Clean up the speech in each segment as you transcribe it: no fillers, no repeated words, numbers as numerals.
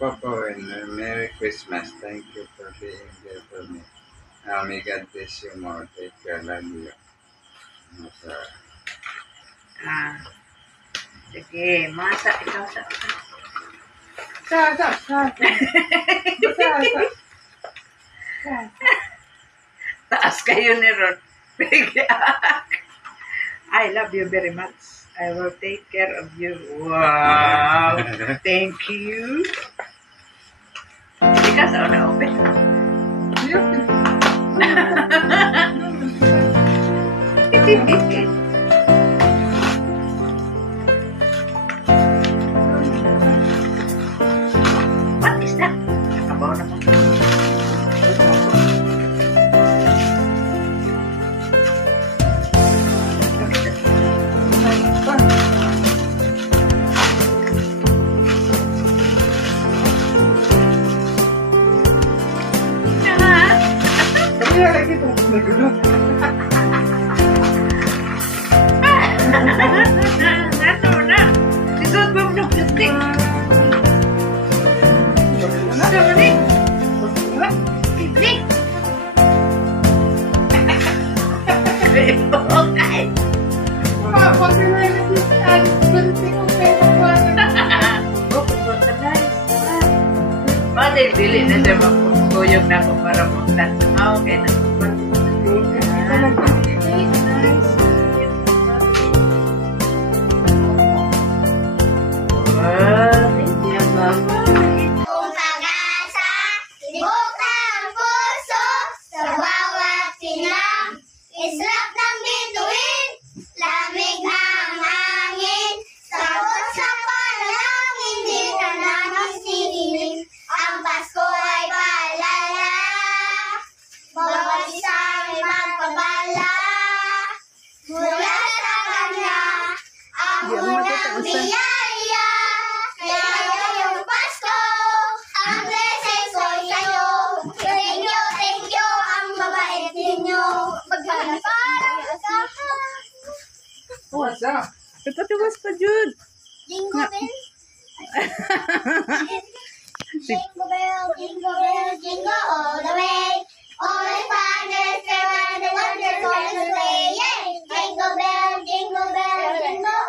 Papa, Merry Christmas. Thank you for being there for me. May God bless you more. Take care. Love you. Sige, masa. Ikaw sa. Taas kayo ni Ron. I love you very much. I will take care of you. Wow. Thank you. Ikaw sa una open. What is that? Nakabaw na mo. Ano na? Isod ba mo na plastic? Sorry. Plastic. Okay. Dili na siya magpuyog na ako para magtan. Okay na. What's up? Ipatuwas pa, Jude. Jingle bell. Jingle bell, jingle all the way. All the fun is around the wonderful sleigh. Yay! Jingle bell, jingle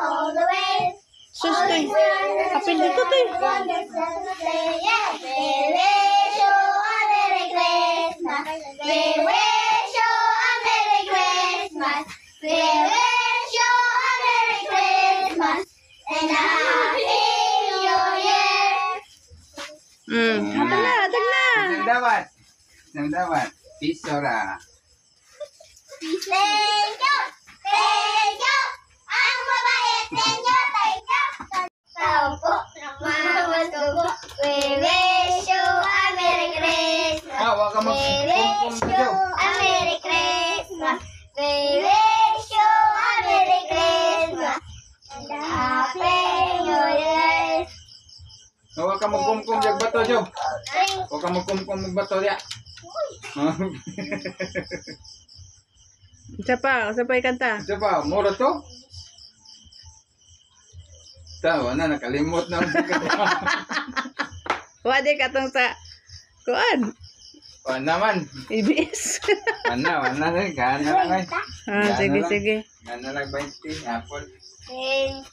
all the way. Sustoy. Kapin dito, Toy. Wonderful sleigh. Yay! We wish you a Merry Christmas. We wish you a Merry Christmas. We wish you a Merry Christmas and a Happy New Year. Adag na. Isang dawat. Pisora. Thank you. Thank you. Ang mabait ninyo. Thank you. Tao po. Namamas ko po. We wish you a Merry Christmas. Waka mo. We wish you a Merry Christmas. We wish you a Merry Christmas and a Happy New Year. Waka mo kumkum jag bato, Jo. Waka mo kumkum mag bato ya. Siapa ikanta? Coba, mura to? Tawa na, nakalimot na. Wadi katong sa kuan. Kuan naman. IBS. Wana na rin. Gana lang ay. Sige. Gana lang 20. Apple. Thank